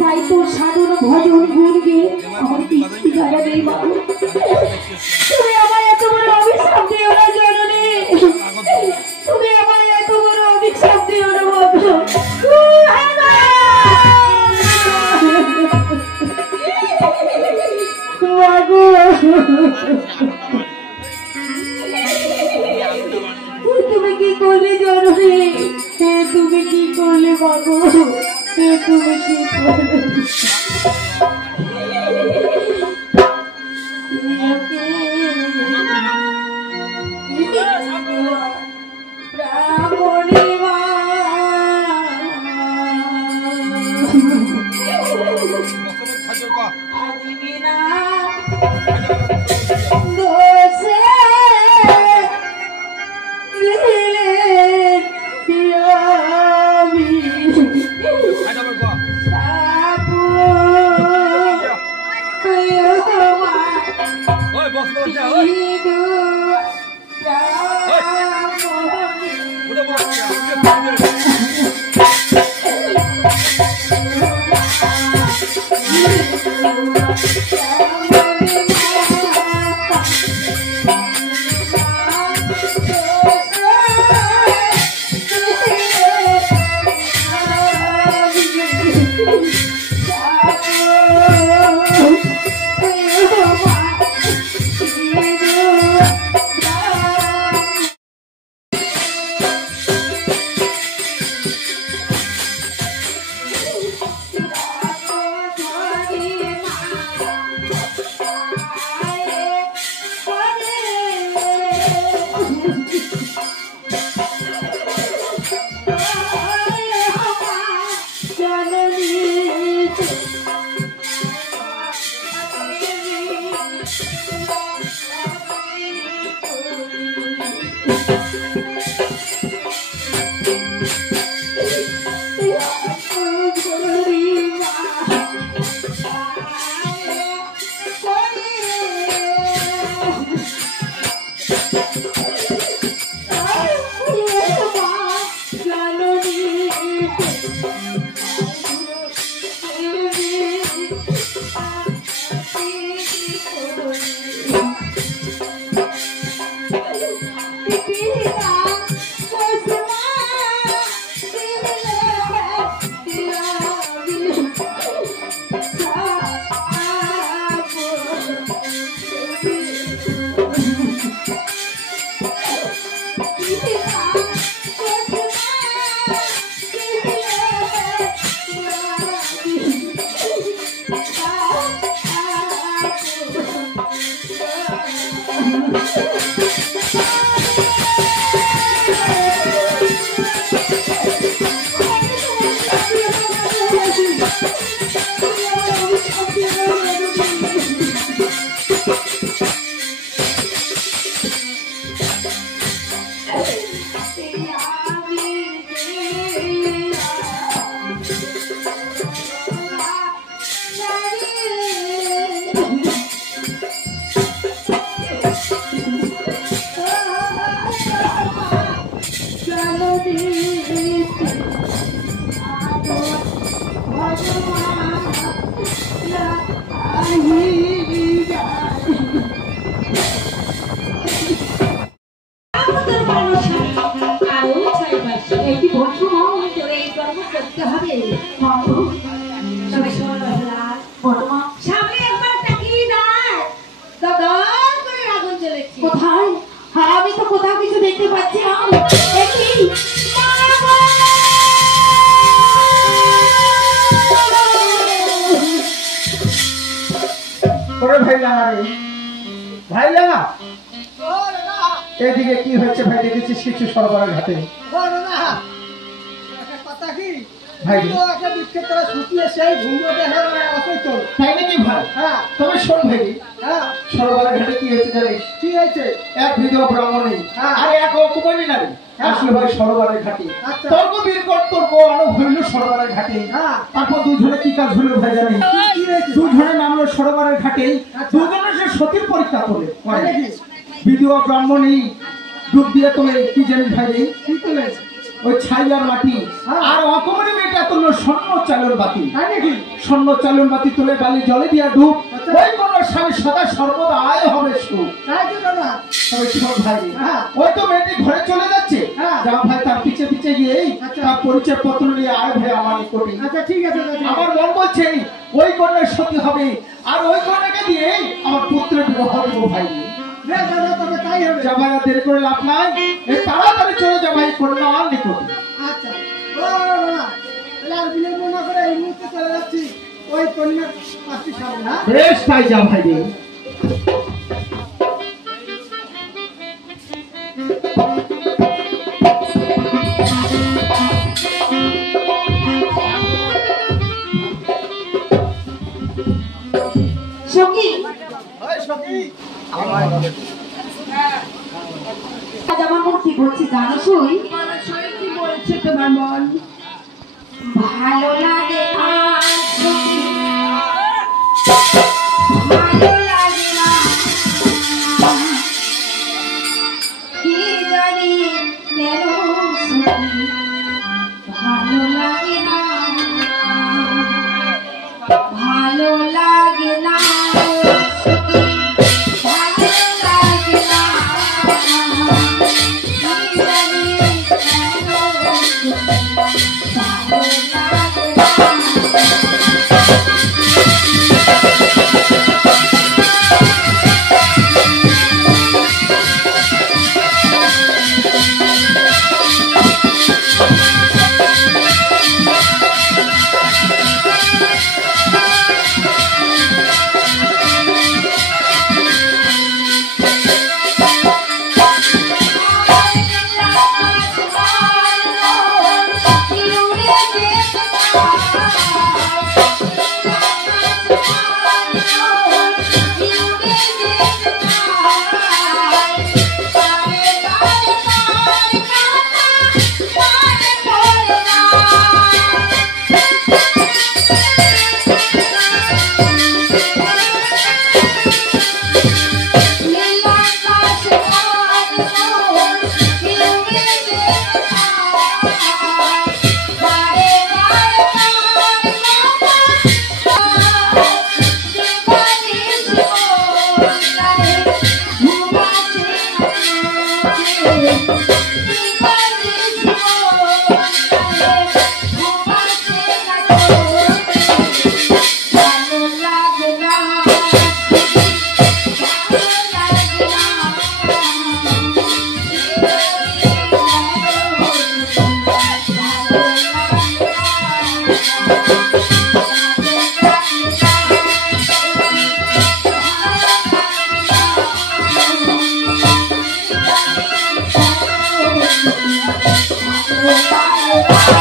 তাই তোর সাধন ভজন গুণ গিয়ে আমার তৃপ্তি জায়গা নেই বাবু। তুমি আমার এত বড় অভিশাপ দিও না জননী, তুমি আমার এত বড় অভিশাপ দিও না বাবু। তুমি কি করলে জননী, তুমি কি করলে বাবু, তুমি কি করলে? কোথায়? আমি তো কোথাও কিছু দেখতে পাচ্ছি না। এদিকে কি হচ্ছে ভাই? দেখেছিস কিছু সরবরাহ ঘাটে? ভাই তাই নাকি ভাই? তবে শোন ভাই, সরবরাহ ঘাটে কি হয়েছে জানিস? কি হয়েছে? এক বিধবা ব্রাহ্মণী আর এক অকুমারী নারী আসলে ভাই সরবরাহ ঘাটে তর্ক বিতর্ক অনেক হইল সরবরাহ ঘাটে। তারপর দুজনে কি কাজ হলো ভাই জানিস? দুজনে নামলো সরবরাহ ঘাটে, দুজনে সে সতীর পরীক্ষা করে বিধবা ব্রাহ্মণী ডুব দিয়ে তোলে। কি জানিস ভাই? কি তোলে? ওই ছাইয়ার মাটি আর অকমনি মেয়েটা তুললো স্বর্ণ চালন বাতি স্বর্ণ চালন বাতি তুলে বালি জলে দিয়া ডুব ওই কোন স্বামী সদা সর্বদা আয় হবে সুখ তবে শোন ভাই ওই তো মেয়েটি ঘরে চলে যাচ্ছে যা ভাই তার পিছে পিছে গিয়ে তার পরিচয় পত্র নিয়ে আয় ভাই আমার নিকটে আচ্ছা ঠিক আছে আমার মন বলছে ওই কন্যার সত্যি হবে আর ওই কন্যাকে দিয়ে আমার পুত্রের বিবাহ দেবো ভাই তবে তাই হবে যা ভাই আর দেরি করে লাভ নাই এই তাড়াতাড়ি চলে যা ভাই কন্যার নিকটে আচ্ছা ও বাবা তাহলে আর বিলম্ব না করে এই মুহূর্তে চলে যাচ্ছি ওই কন্যার পাশে সামনে না বেশ তাই যা ভাই রে সখী আজ আমার মন কি বলছে জানো শুই কি বলছে তোমার মন ভালো লাগে না সখী, ভালো লাগে না কি জানি কেন সখী, ভালো লাগে না ভালো লাগে না সখী, ভালো লাগে না কি জানি কেন সখী, ভালো লাগে না Bye.